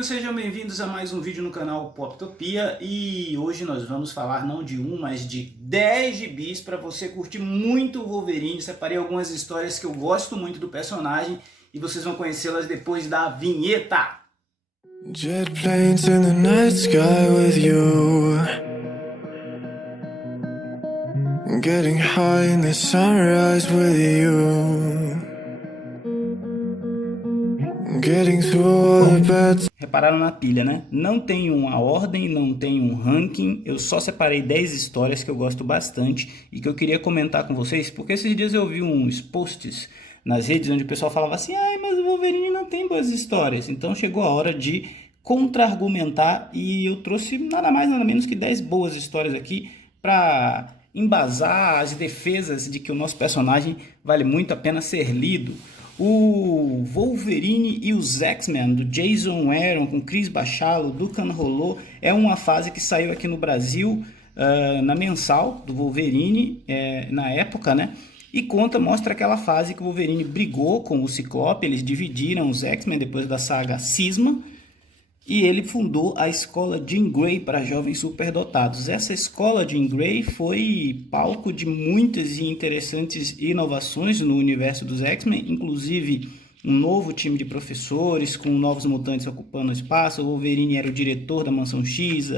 amigos, sejam bem-vindos a mais um vídeo no canal Poptopia e hoje nós vamos falar não de um, mas de 10 gibis para você curtir muito o Wolverine. Separei algumas histórias que eu gosto muito do personagem e vocês vão conhecê-las depois da vinheta. Jet planes in the night sky with you, getting high in the sunrise with you, getting through all the bad. Repararam na pilha, né? Não tem uma ordem, não tem um ranking, eu só separei 10 histórias que eu gosto bastante e que eu queria comentar com vocês, porque esses dias eu vi uns posts nas redes onde o pessoal falava assim: ai, mas o Wolverine não tem boas histórias. Então chegou a hora de contra-argumentar e eu trouxe nada mais nada menos que 10 boas histórias aqui para embasar as defesas de que o nosso personagem vale muito a pena ser lido. O Wolverine e os X-Men, do Jason Aaron, com Chris Bachalo, Duncan Rolou, é uma fase que saiu aqui no Brasil na mensal do Wolverine, na época, né? E mostra aquela fase que o Wolverine brigou com o Ciclope, eles dividiram os X-Men depois da saga Cisma, e ele fundou a escola Jean Grey para jovens superdotados. Essa escola Jean Grey foi palco de muitas e interessantes inovações no universo dos X-Men, inclusive um novo time de professores com novos mutantes ocupando o espaço. O Wolverine era o diretor da Mansão X,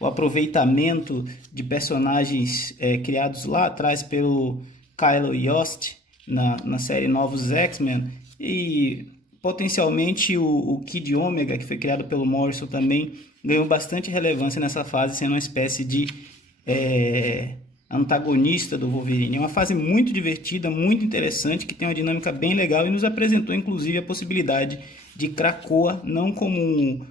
o aproveitamento de personagens criados lá atrás pelo Kyle Yost na série Novos X-Men, e potencialmente o Kid Omega, que foi criado pelo Morrison, também ganhou bastante relevância nessa fase, sendo uma espécie de antagonista do Wolverine. É uma fase muito divertida, muito interessante, que tem uma dinâmica bem legal e nos apresentou inclusive a possibilidade de Krakoa, não como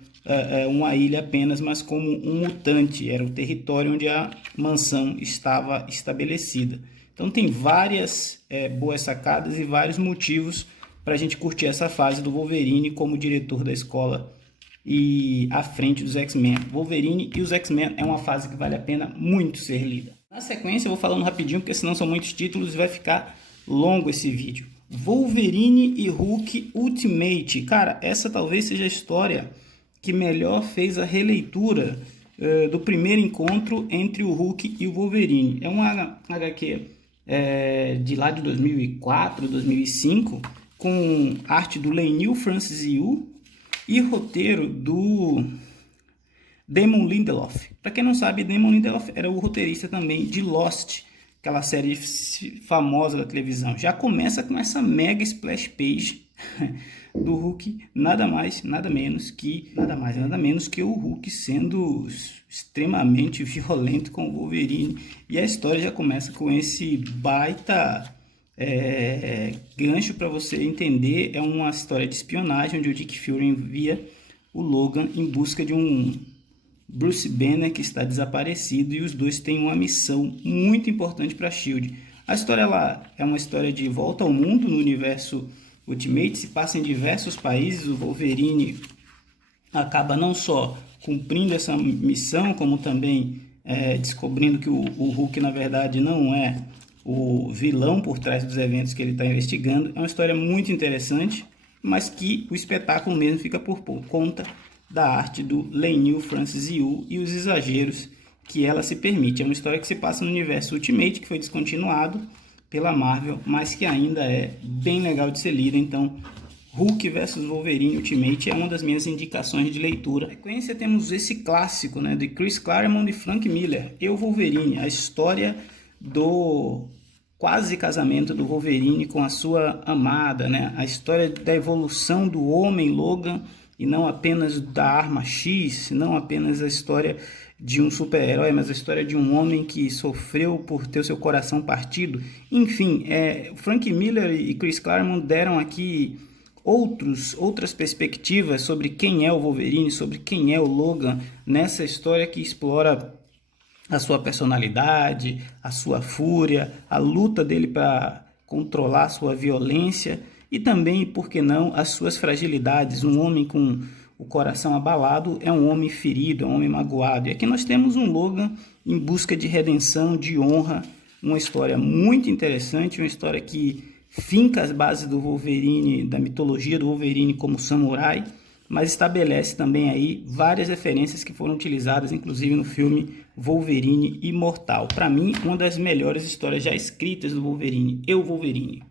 uma ilha apenas, mas como um mutante. Era o território onde a mansão estava estabelecida. Então tem várias boas sacadas e vários motivos para a gente curtir essa fase do Wolverine como diretor da escola e à frente dos X-Men. Wolverine e os X-Men é uma fase que vale a pena muito ser lida. Na sequência eu vou falando rapidinho, porque senão são muitos títulos e vai ficar longo esse vídeo. Wolverine e Hulk Ultimate. Cara, essa talvez seja a história que melhor fez a releitura do primeiro encontro entre o Hulk e o Wolverine. É uma HQ de lá de 2004, 2005, com arte do Leinil Francis Yu e roteiro do Damon Lindelof. Para quem não sabe, Damon Lindelof era o roteirista também de Lost, aquela série famosa da televisão. Já começa com essa mega splash page do Hulk, nada mais nada menos que o Hulk sendo extremamente violento com o Wolverine, e a história já começa com esse baita gancho para você entender. É uma história de espionagem onde o Nick Fury envia o Logan em busca de um Bruce Banner que está desaparecido, e os dois têm uma missão muito importante para a SHIELD. A história é uma história de volta ao mundo no universo Ultimate, se passa em diversos países. O Wolverine acaba não só cumprindo essa missão, como também descobrindo que o Hulk na verdade não é o vilão por trás dos eventos que ele está investigando. É uma história muito interessante, mas que o espetáculo mesmo fica por conta da arte do Leinil Francis Yu e os exageros que ela se permite. É uma história que se passa no universo Ultimate, que foi descontinuado pela Marvel, mas que ainda é bem legal de ser lida. Então, Hulk vs Wolverine Ultimate é uma das minhas indicações de leitura. Na sequência temos esse clássico, né, de Chris Claremont e Frank Miller, Eu, Wolverine, a história do quase casamento do Wolverine com a sua amada, né? A história da evolução do homem Logan, e não apenas da arma X, não apenas a história de um super-herói, mas a história de um homem que sofreu por ter o seu coração partido. Enfim, Frank Miller e Chris Claremont deram aqui outras perspectivas sobre quem é o Wolverine, sobre quem é o Logan, nessa história que explora a sua personalidade, a sua fúria, a luta dele para controlar a sua violência e também, por que não, as suas fragilidades. Um homem com o coração abalado é um homem ferido, é um homem magoado. E aqui nós temos um Logan em busca de redenção, de honra, uma história muito interessante, uma história que finca as bases do Wolverine, da mitologia do Wolverine como samurai, mas estabelece também aí várias referências que foram utilizadas, inclusive no filme Wolverine Imortal. Para mim, uma das melhores histórias já escritas do Wolverine, Eu, Wolverine.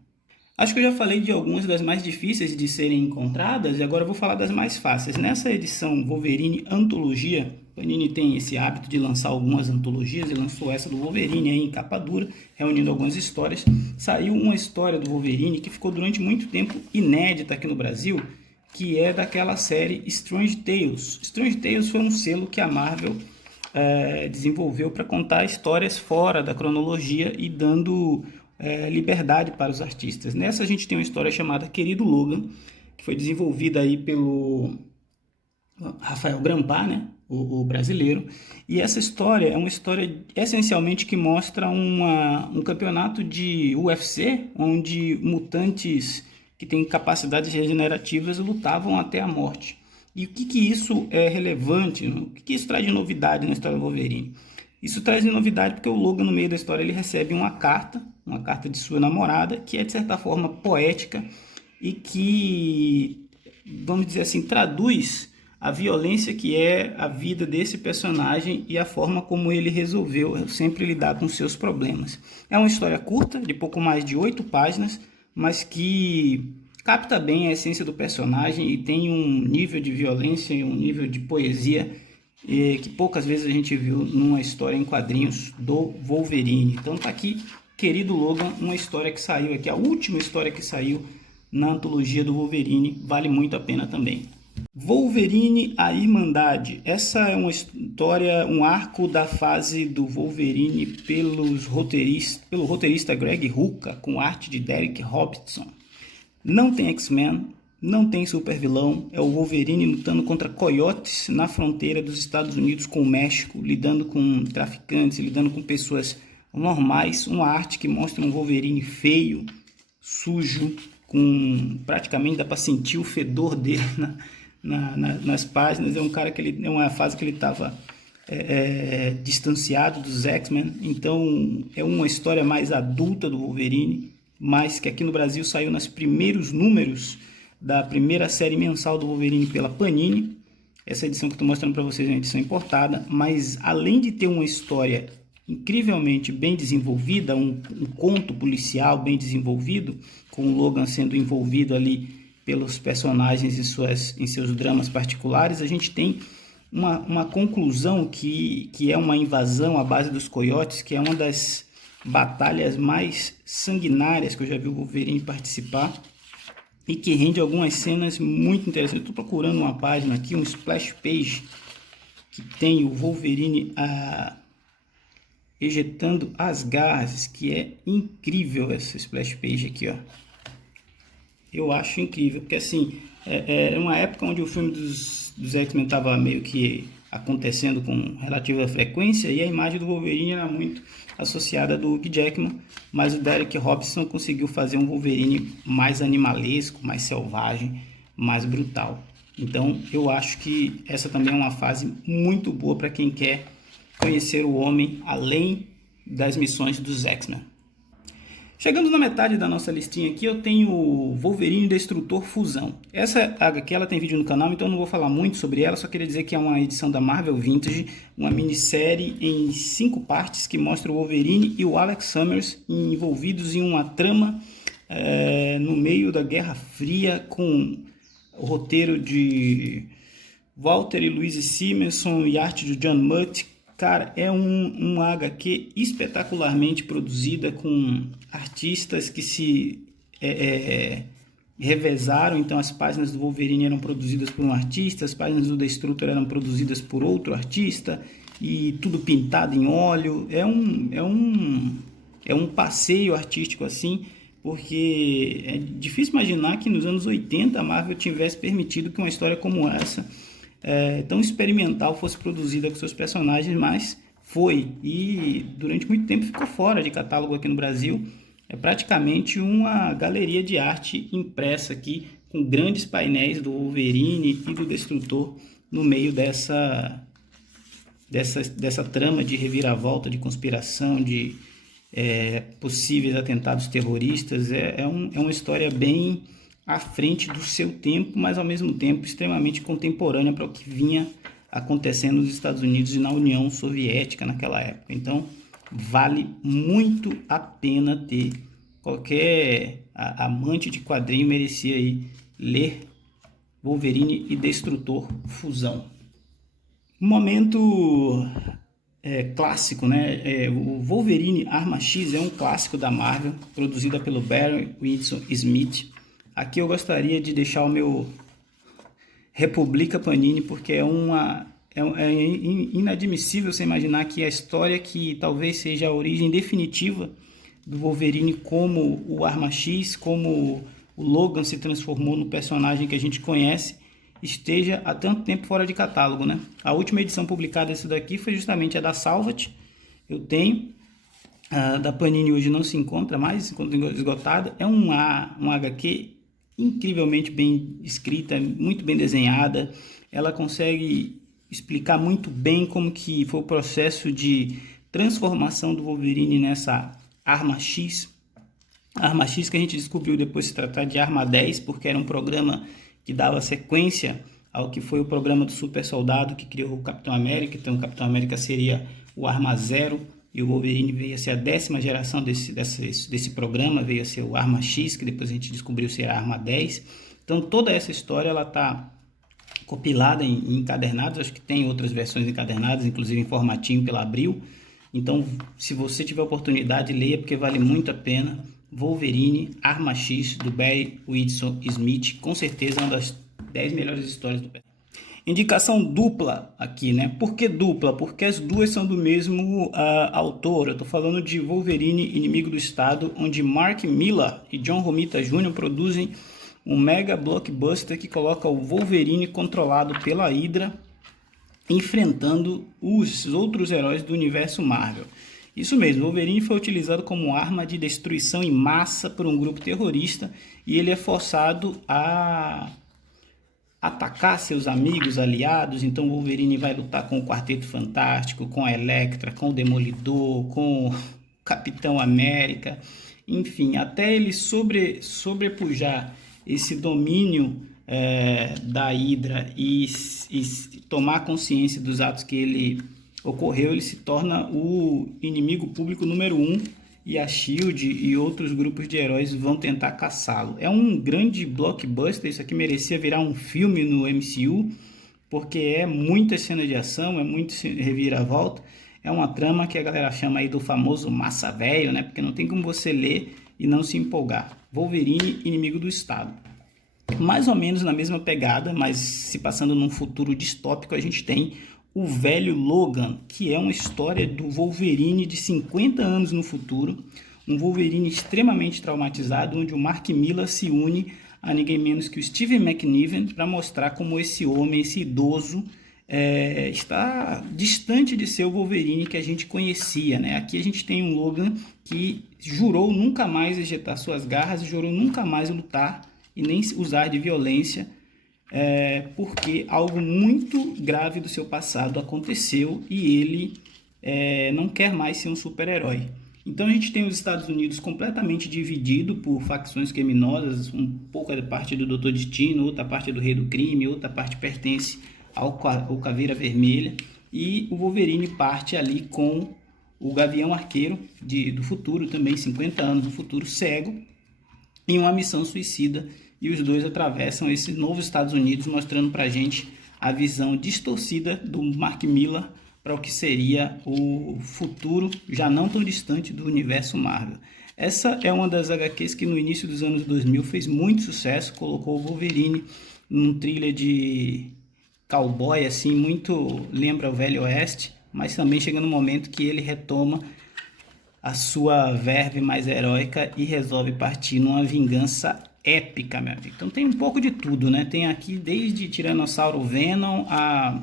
Acho que eu já falei de algumas das mais difíceis de serem encontradas e agora eu vou falar das mais fáceis. Nessa edição Wolverine Antologia, Panini tem esse hábito de lançar algumas antologias e lançou essa do Wolverine aí em capa dura, reunindo algumas histórias. Saiu uma história do Wolverine que ficou durante muito tempo inédita aqui no Brasil, que é daquela série Strange Tales. Strange Tales foi um selo que a Marvel desenvolveu para contar histórias fora da cronologia e dando liberdade para os artistas. Nessa a gente tem uma história chamada Querido Logan, que foi desenvolvida aí pelo Rafael Grampar, né? O brasileiro, e essa história é uma história essencialmente que mostra um campeonato de UFC, onde mutantes que têm capacidades regenerativas lutavam até a morte. E o que isso é relevante, o que isso traz de novidade na história do Wolverine? Isso traz de novidade porque o Logan, no meio da história, ele recebe uma carta de sua namorada, que é de certa forma poética e que, vamos dizer assim, traduz a violência que é a vida desse personagem e a forma como ele resolveu sempre lidar com seus problemas. É uma história curta, de pouco mais de 8 páginas, mas que capta bem a essência do personagem e tem um nível de violência e um nível de poesia que poucas vezes a gente viu numa história em quadrinhos do Wolverine. Então tá aqui, Querido Logan, uma história que saiu aqui, a última história que saiu na antologia do Wolverine, vale muito a pena também. Wolverine, a Irmandade. Essa é uma história, um arco da fase do Wolverine pelo roteirista Greg Rucka, com arte de Derek Robinson. Não tem X-Men, não tem supervilão, é o Wolverine lutando contra coiotes na fronteira dos Estados Unidos com o México, lidando com traficantes, lidando com pessoas normais, uma arte que mostra um Wolverine feio, sujo, com praticamente dá para sentir o fedor dele nas páginas. É um cara que é uma fase que ele estava distanciado dos X-Men, então é uma história mais adulta do Wolverine, mas que aqui no Brasil saiu nos primeiros números da primeira série mensal do Wolverine pela Panini. Essa edição que eu estou mostrando para vocês é uma edição importada, mas além de ter uma história incrivelmente bem desenvolvida, um conto policial bem desenvolvido, com o Logan sendo envolvido ali pelos personagens em seus dramas particulares, a gente tem uma conclusão que é uma invasão à base dos coiotes, que é uma das batalhas mais sanguinárias que eu já vi o Wolverine participar e que rende algumas cenas muito interessantes. Estou procurando uma página aqui, um splash page, que tem o Wolverine ejetando as garras, que é incrível essa splash page aqui, ó. Eu acho incrível, porque assim, é uma época onde o filme dos X-Men estava meio que acontecendo com relativa frequência e a imagem do Wolverine era muito associada do Hugh Jackman, mas o Derek Robinson conseguiu fazer um Wolverine mais animalesco, mais selvagem, mais brutal. Então eu acho que essa também é uma fase muito boa para quem quer conhecer o homem além das missões dos X-Men. Chegando na metade da nossa listinha aqui, eu tenho o Wolverine Destrutor Fusão. Essa HQ ela tem vídeo no canal, então eu não vou falar muito sobre ela, só queria dizer que é uma edição da Marvel Vintage, uma minissérie em 5 partes que mostra o Wolverine e o Alex Summers envolvidos em uma trama no meio da Guerra Fria, com o roteiro de Walter e Louise Simonson e arte de John Mutt. Cara, é uma HQ espetacularmente produzida, com artistas que se revezaram. Então as páginas do Wolverine eram produzidas por um artista, as páginas do Destrutor eram produzidas por outro artista, e tudo pintado em óleo. É um passeio artístico assim, porque é difícil imaginar que nos anos 80 a Marvel tivesse permitido que uma história como essa, tão experimental, fosse produzida com seus personagens, mas foi, e durante muito tempo ficou fora de catálogo aqui no Brasil. É praticamente uma galeria de arte impressa aqui, com grandes painéis do Wolverine e do Destrutor no meio dessa trama de reviravolta, de conspiração, de possíveis atentados terroristas. É uma história bem à frente do seu tempo, mas ao mesmo tempo extremamente contemporânea para o que vinha acontecendo nos Estados Unidos e na União Soviética naquela época. Então, vale muito a pena ter. Qualquer amante de quadrinho merecia aí ler Wolverine e Destrutor Fusão. Momento clássico, né? O Wolverine Arma X é um clássico da Marvel, produzida pelo Barry Windsor Smith. Aqui eu gostaria de deixar o meu Republica Panini, porque é inadmissível você imaginar que a história que talvez seja a origem definitiva do Wolverine como o Arma X, como o Logan se transformou no personagem que a gente conhece, esteja há tanto tempo fora de catálogo, né? A última edição publicada desse daqui foi justamente a da Salvat. Eu tenho, a da Panini hoje não se encontra mais, se encontra esgotada. É um HQ incrivelmente bem escrita, muito bem desenhada. Ela consegue explicar muito bem como que foi o processo de transformação do Wolverine nessa Arma X. A Arma X que a gente descobriu depois se tratar de Arma 10, porque era um programa que dava sequência ao que foi o programa do Super Soldado que criou o Capitão América. Então o Capitão América seria o Arma 0 e o Wolverine veio a ser a 10ª geração desse programa, veio a ser o Arma X, que depois a gente descobriu ser a Arma 10. Então toda essa história ela está compilada em encadernados, acho que tem outras versões encadernadas, inclusive em formatinho pela Abril. Então, se você tiver oportunidade, leia, porque vale muito a pena. Wolverine, Arma X, do Barry Windsor Smith, com certeza é uma das 10 melhores histórias do Barry. Indicação dupla aqui, né? Por que dupla? Porque as duas são do mesmo autor. Eu estou falando de Wolverine, Inimigo do Estado, onde Mark Millar e John Romita Jr. produzem um mega blockbuster que coloca o Wolverine controlado pela Hydra, enfrentando os outros heróis do universo Marvel. Isso mesmo, Wolverine foi utilizado como arma de destruição em massa por um grupo terrorista e ele é forçado a atacar seus amigos, aliados. Então Wolverine vai lutar com o Quarteto Fantástico, com a Elektra, com o Demolidor, com o Capitão América, enfim, até ele sobrepujar esse domínio da Hydra e tomar consciência dos atos que ele ocorreu, ele se torna o inimigo público número 1 e a SHIELD e outros grupos de heróis vão tentar caçá-lo. É um grande blockbuster, isso aqui merecia virar um filme no MCU, porque é muita cena de ação, é muito reviravolta, é uma trama que a galera chama aí do famoso massa velho, né? Porque não tem como você ler e não se empolgar. Wolverine, Inimigo do Estado. Mais ou menos na mesma pegada, mas se passando num futuro distópico, a gente tem o Velho Logan, que é uma história do Wolverine de 50 anos no futuro, um Wolverine extremamente traumatizado, onde o Mark Millar se une a ninguém menos que o Steve McNiven para mostrar como esse homem, esse idoso, está distante de ser o Wolverine que a gente conhecia, né? Aqui a gente tem um Logan que jurou nunca mais ejetar suas garras, jurou nunca mais lutar e nem usar de violência, porque algo muito grave do seu passado aconteceu e ele não quer mais ser um super-herói. Então a gente tem os Estados Unidos completamente dividido por facções criminosas, um pouco da parte do Dr. Destino, outra parte do Rei do Crime, outra parte pertence ao Caveira Vermelha, e o Wolverine parte ali com o Gavião Arqueiro do futuro, também 50 anos no futuro, cego, em uma missão suicida, e os dois atravessam esse novo Estados Unidos, mostrando pra gente a visão distorcida do Mark Millar para o que seria o futuro, já não tão distante, do universo Marvel. Essa é uma das HQs que no início dos anos 2000 fez muito sucesso, colocou o Wolverine num thriller de cowboy, assim, muito lembra o Velho Oeste, mas também chega no momento que ele retoma a sua verve mais heróica e resolve partir numa vingança épica, meu amigo. Então tem um pouco de tudo, né? Tem aqui desde Tiranossauro Venom, a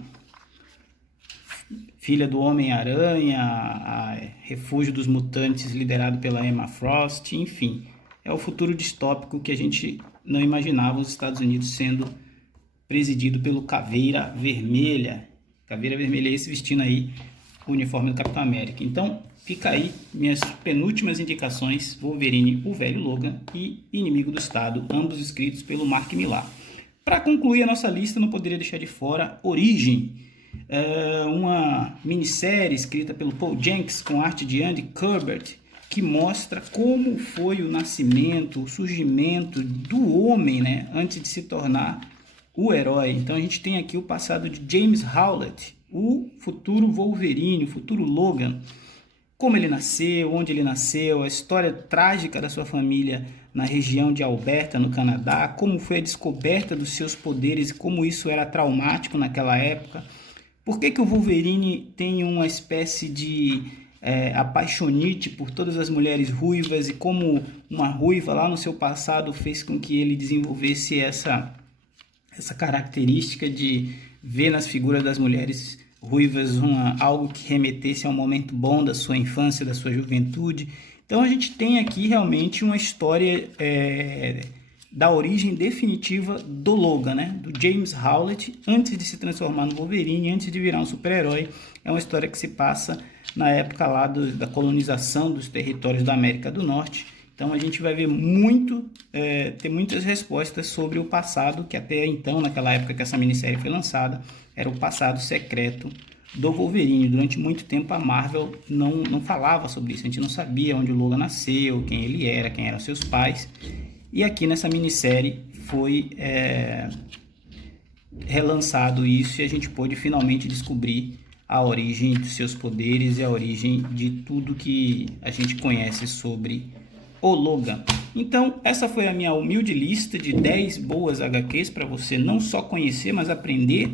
filha do Homem-Aranha, a Refúgio dos Mutantes liderado pela Emma Frost, enfim. É o futuro distópico que a gente não imaginava os Estados Unidos sendo presidido pelo Caveira Vermelha. Caveira Vermelha é esse vestindo aí o uniforme do Capitão América. Então, fica aí minhas penúltimas indicações: Wolverine, o Velho Logan e Inimigo do Estado, ambos escritos pelo Mark Millar. Para concluir a nossa lista, não poderia deixar de fora Origem, uma minissérie escrita pelo Paul Jenkins com arte de Andy Kubert, que mostra como foi o nascimento, o surgimento do homem, né, antes de se tornar o herói. Então a gente tem aqui o passado de James Howlett, o futuro Wolverine, o futuro Logan, como ele nasceu, onde ele nasceu, a história trágica da sua família na região de Alberta, no Canadá, como foi a descoberta dos seus poderes e como isso era traumático naquela época. Por que o Wolverine tem uma espécie de apaixonite por todas as mulheres ruivas e como uma ruiva lá no seu passado fez com que ele desenvolvesse essa característica de ver nas figuras das mulheres ruivas algo que remetesse a um momento bom da sua infância, da sua juventude. Então a gente tem aqui realmente uma história da origem definitiva do Logan, né? Do James Howlett, antes de se transformar no Wolverine, antes de virar um super-herói. É uma história que se passa na época lá da colonização dos territórios da América do Norte. Então a gente vai ver ter muitas respostas sobre o passado, que até então, naquela época que essa minissérie foi lançada, era o passado secreto do Wolverine. Durante muito tempo a Marvel não falava sobre isso, a gente não sabia onde o Logan nasceu, quem ele era, quem eram seus pais. E aqui nessa minissérie foi relançado isso e a gente pôde finalmente descobrir a origem dos seus poderes e a origem de tudo que a gente conhece sobre o Logan. Então, essa foi a minha humilde lista de 10 boas HQs para você não só conhecer, mas aprender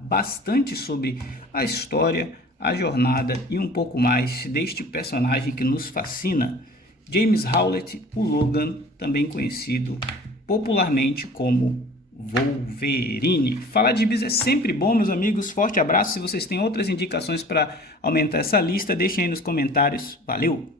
bastante sobre a história, a jornada e um pouco mais deste personagem que nos fascina, James Howlett, o Logan, também conhecido popularmente como Wolverine. Falar de bis é sempre bom, meus amigos. Forte abraço. Se vocês têm outras indicações para aumentar essa lista, deixem aí nos comentários. Valeu!